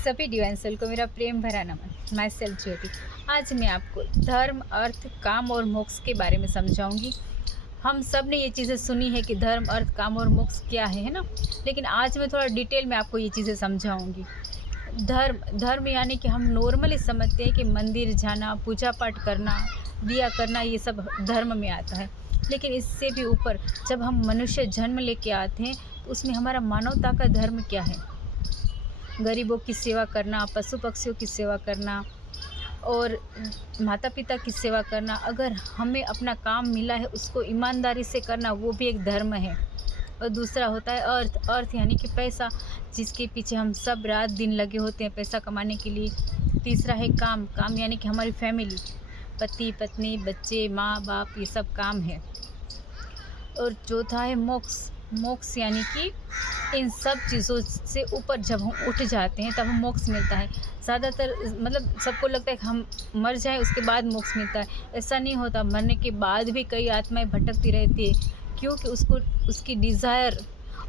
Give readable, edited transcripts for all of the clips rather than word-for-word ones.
सभी divine soul को मेरा प्रेम भरा नमन। मैं सेल्फ ज्योति। आज मैं आपको धर्म, अर्थ, काम और मोक्ष के बारे में समझाऊंगी। हम सब ने ये चीज़ें सुनी है कि धर्म, अर्थ, काम और मोक्ष क्या है ना। लेकिन आज मैं थोड़ा डिटेल में आपको ये चीज़ें समझाऊंगी। धर्म यानी कि हम नॉर्मली समझते हैं कि मंदिर जाना, पूजा पाठ करना, दिया करना, ये सब धर्म में आता है। लेकिन इससे भी ऊपर जब हम मनुष्य जन्म लेके आते हैं तो उसमें हमारा मानवता का धर्म क्या है। गरीबों की सेवा करना, पशु पक्षियों की सेवा करना और माता पिता की सेवा करना। अगर हमें अपना काम मिला है उसको ईमानदारी से करना, वो भी एक धर्म है। और दूसरा होता है अर्थ यानी कि पैसा, जिसके पीछे हम सब रात दिन लगे होते हैं पैसा कमाने के लिए। तीसरा है काम यानी कि हमारी फैमिली, पति पत्नी, बच्चे, माँ बाप, ये सब काम है। और चौथा है मोक्ष यानी कि इन सब चीज़ों से ऊपर जब हम उठ जाते हैं तब हम मोक्ष मिलता है। ज़्यादातर मतलब सबको लगता है कि हम मर जाएं उसके बाद मोक्ष मिलता है। ऐसा नहीं होता। मरने के बाद भी कई आत्माएं भटकती रहती है, क्योंकि उसकी डिज़ायर,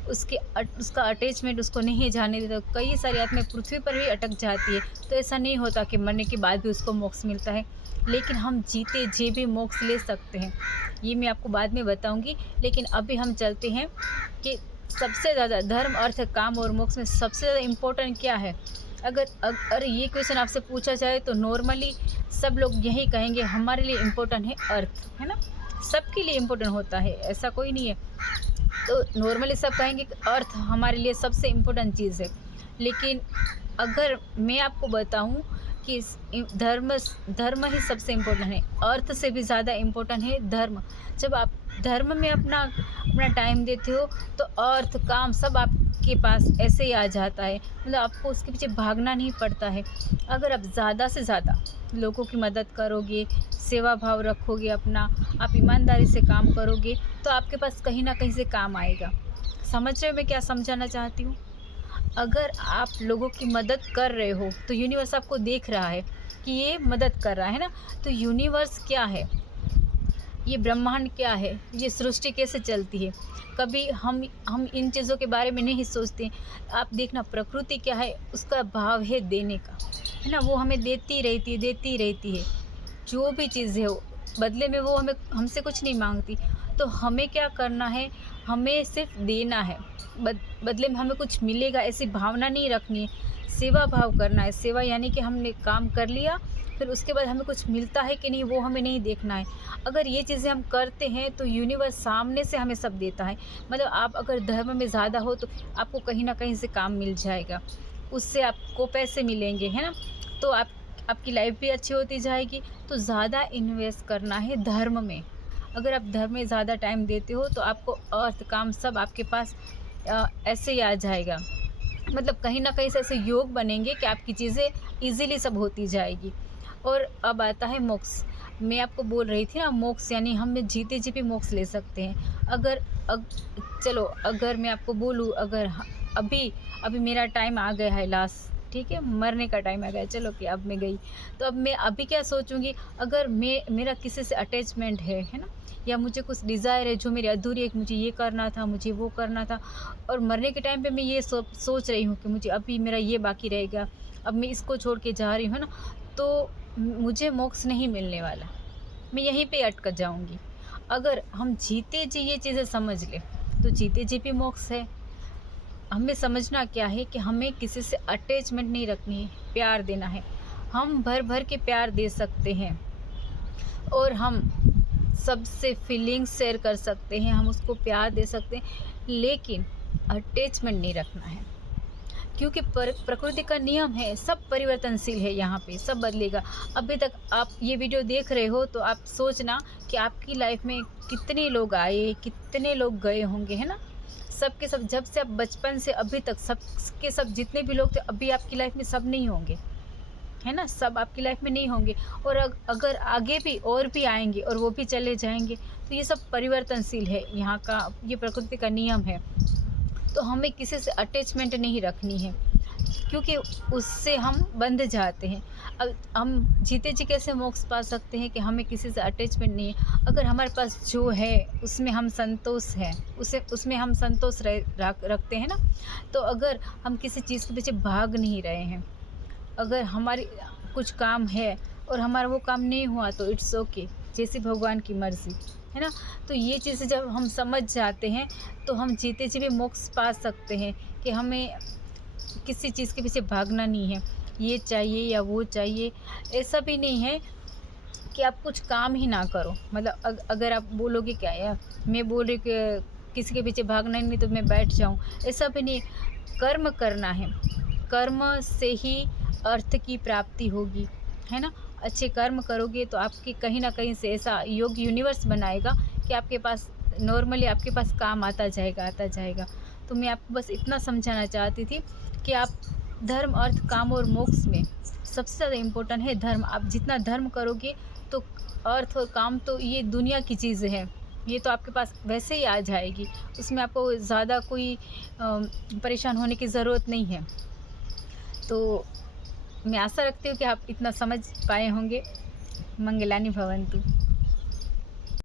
उसका अटैचमेंट उसको नहीं जाने देता। कई सारी आत्माएं पृथ्वी पर भी अटक जाती है। तो ऐसा नहीं होता कि मरने के बाद भी उसको मोक्ष मिलता है। लेकिन हम जीते जी भी मोक्ष ले सकते हैं, ये मैं आपको बाद में बताऊंगी। लेकिन अभी हम चलते हैं कि सबसे ज़्यादा धर्म, अर्थ, काम और मोक्ष में सबसे ज़्यादा इम्पोर्टेंट क्या है। अगर ये क्वेश्चन आपसे पूछा जाए तो नॉर्मली सब लोग यही कहेंगे हमारे लिए इम्पोर्टेंट है अर्थ, है ना। सबके लिए इम्पोर्टेंट होता है, ऐसा कोई नहीं है। तो नॉर्मली सब कहेंगे कि अर्थ हमारे लिए सबसे इम्पोर्टेंट चीज़ है। लेकिन अगर मैं आपको बताऊं कि धर्म ही सबसे इम्पोर्टेंट है, अर्थ से भी ज़्यादा इम्पोर्टेंट है धर्म। जब आप धर्म में अपना टाइम देते हो तो अर्थ, काम सब आपके पास ऐसे ही आ जाता है। मतलब आपको उसके पीछे भागना नहीं पड़ता है। अगर आप ज़्यादा से ज़्यादा लोगों की मदद करोगे, सेवा भाव रखोगे अपना, आप ईमानदारी से काम करोगे तो आपके पास कहीं ना कहीं से काम आएगा। समझ रहे हो मैं क्या समझाना चाहती हूँ। अगर आप लोगों की मदद कर रहे हो तो यूनिवर्स आपको देख रहा है कि ये मदद कर रहा है ना। तो यूनिवर्स क्या है, ये ब्रह्मांड क्या है, ये सृष्टि कैसे चलती है, कभी हम इन चीज़ों के बारे में नहीं सोचते। आप देखना प्रकृति क्या है, उसका भाव है देने का, है ना। वो हमें देती रहती है जो भी चीज़ है वो, बदले में वो हमसे कुछ नहीं मांगती। तो हमें क्या करना है, हमें सिर्फ देना है, बदले में हमें कुछ मिलेगा ऐसी भावना नहीं रखनी है। सेवा भाव करना है। सेवा यानी कि हमने काम कर लिया, फिर उसके बाद हमें कुछ मिलता है कि नहीं वो हमें नहीं देखना है। अगर ये चीज़ें हम करते हैं तो यूनिवर्स सामने से हमें सब देता है। मतलब आप अगर धर्म में ज़्यादा हो तो आपको कहीं ना कहीं से काम मिल जाएगा, उससे आपको पैसे मिलेंगे, है ना। तो आपकी लाइफ भी अच्छी होती जाएगी। तो ज़्यादा इन्वेस्ट करना है धर्म में। अगर आप धर्म में ज़्यादा टाइम देते हो तो आपको अर्थ, काम सब आपके पास ऐसे ही आ जाएगा। मतलब कहीं ना कहीं से ऐसे योग बनेंगे कि आपकी चीज़ें इजीली सब होती जाएगी। और अब आता है मोक्ष। मैं आपको बोल रही थी ना, मोक्ष यानी हम जीते जी भी मोक्ष ले सकते हैं। चलो अगर मैं आपको बोलूँ, अभी मेरा टाइम आ गया है लास्ट, ठीक है, मरने का टाइम आ गया, चलो कि अब मैं गई। तो अब मैं अभी क्या सोचूंगी, अगर मेरा किसी से अटैचमेंट है ना, या मुझे कुछ डिज़ायर है जो मेरी अधूरी है कि मुझे ये करना था, मुझे वो करना था, और मरने के टाइम पे मैं ये सोच रही हूँ कि मुझे अभी मेरा ये बाकी रहेगा, अब मैं इसको छोड़ के जा रही हूँ ना, तो मुझे मोक्ष नहीं मिलने वाला, मैं यहीं पे अटक जाऊँगी। अगर हम जीते जी ये चीज़ें समझ ले तो जीते जी भी मोक्ष है। हमें समझना क्या है कि हमें किसी से अटैचमेंट नहीं रखनी है, प्यार देना है। हम भर भर के प्यार दे सकते हैं और हम सबसे फीलिंग्स शेयर कर सकते हैं, हम उसको प्यार दे सकते हैं, लेकिन अटैचमेंट नहीं रखना है। क्योंकि प्रकृति का नियम है, सब परिवर्तनशील है, यहाँ पे सब बदलेगा। अभी तक आप ये वीडियो देख रहे हो तो आप सोचना कि आपकी लाइफ में कितने लोग आए, कितने लोग गए होंगे, है ना। सबके सब, जब से आप बचपन से अभी तक सबके सब जितने भी लोग थे, अभी आपकी लाइफ में सब नहीं होंगे, है ना। सब आपकी लाइफ में नहीं होंगे, और अगर आगे भी और भी आएंगे और वो भी चले जाएंगे। तो ये सब परिवर्तनशील है, यहाँ का ये प्रकृति का नियम है। तो हमें किसी से अटैचमेंट नहीं रखनी है, क्योंकि उससे हम बंध जाते हैं। अब हम जीते जी कैसे मोक्ष पा सकते हैं कि हमें किसी से अटैचमेंट नहीं है। अगर हमारे पास जो है उसमें हम संतोष हैं, उसमें हम संतोष रखते हैं ना। तो अगर हम किसी चीज़ के पीछे भाग नहीं रहे हैं, अगर हमारी कुछ काम है और हमारा वो काम नहीं हुआ तो इट्स ओके, जैसे भगवान की मर्ज़ी, है ना। तो ये चीज़ें जब हम समझ जाते हैं तो हम जीते जी भी मोक्ष पा सकते हैं कि हमें किसी चीज़ के पीछे भागना नहीं है, ये चाहिए या वो चाहिए। ऐसा भी नहीं है कि आप कुछ काम ही ना करो, मतलब अगर आप बोलोगे क्या यार, मैं बोल रही कि किसी के पीछे भागना ही नहीं तो मैं बैठ जाऊँ, ऐसा भी नहीं। कर्म करना है, कर्म से ही अर्थ की प्राप्ति होगी, है ना। अच्छे कर्म करोगे तो आपके कहीं ना कहीं से ऐसा योग यूनिवर्स बनाएगा कि आपके पास नॉर्मली आपके पास काम आता जाएगा। तो मैं आपको बस इतना समझाना चाहती थी कि आप धर्म, अर्थ, काम और मोक्ष में सबसे ज़्यादा इम्पोर्टेंट है धर्म। आप जितना धर्म करोगे तो अर्थ और काम तो ये दुनिया की चीज़ है, ये तो आपके पास वैसे ही आ जाएगी, उसमें आपको ज़्यादा कोई परेशान होने की ज़रूरत नहीं है। तो मैं आशा रखती हूँ कि आप इतना समझ पाए होंगे। मंगलानि भवन्तु।